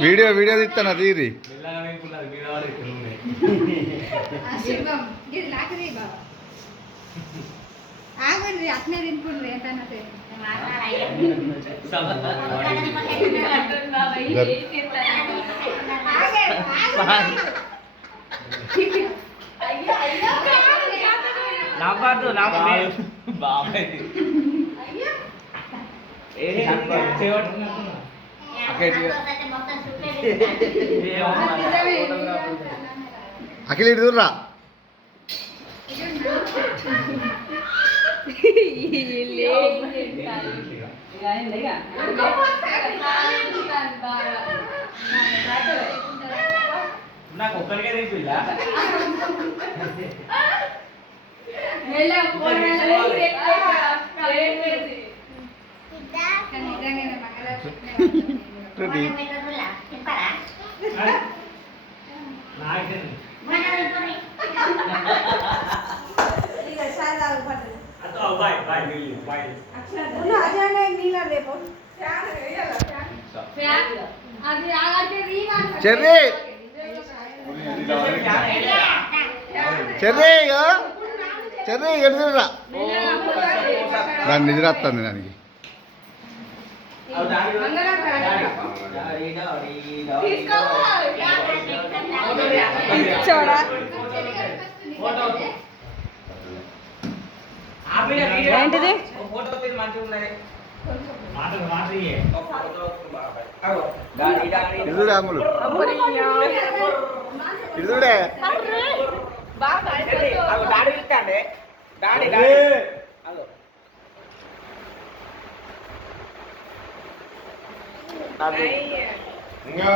video video తీస్తాను తీరి అట్నే తినుకుండ్రి ఎంతైనా నవ్వద్దు బాబాయ్ అఖిల్ ఇటు చూడరా నాకు ఒక్కరికే తెలిపిల్లా చెర్రీ చెర్రీ చెర్రీ ఎడుతురా దాన్ని నిద్ర వస్తుంది దానికి ఏంటిది ఇడుడే అమ్ములు ఇడుడే ఇంకా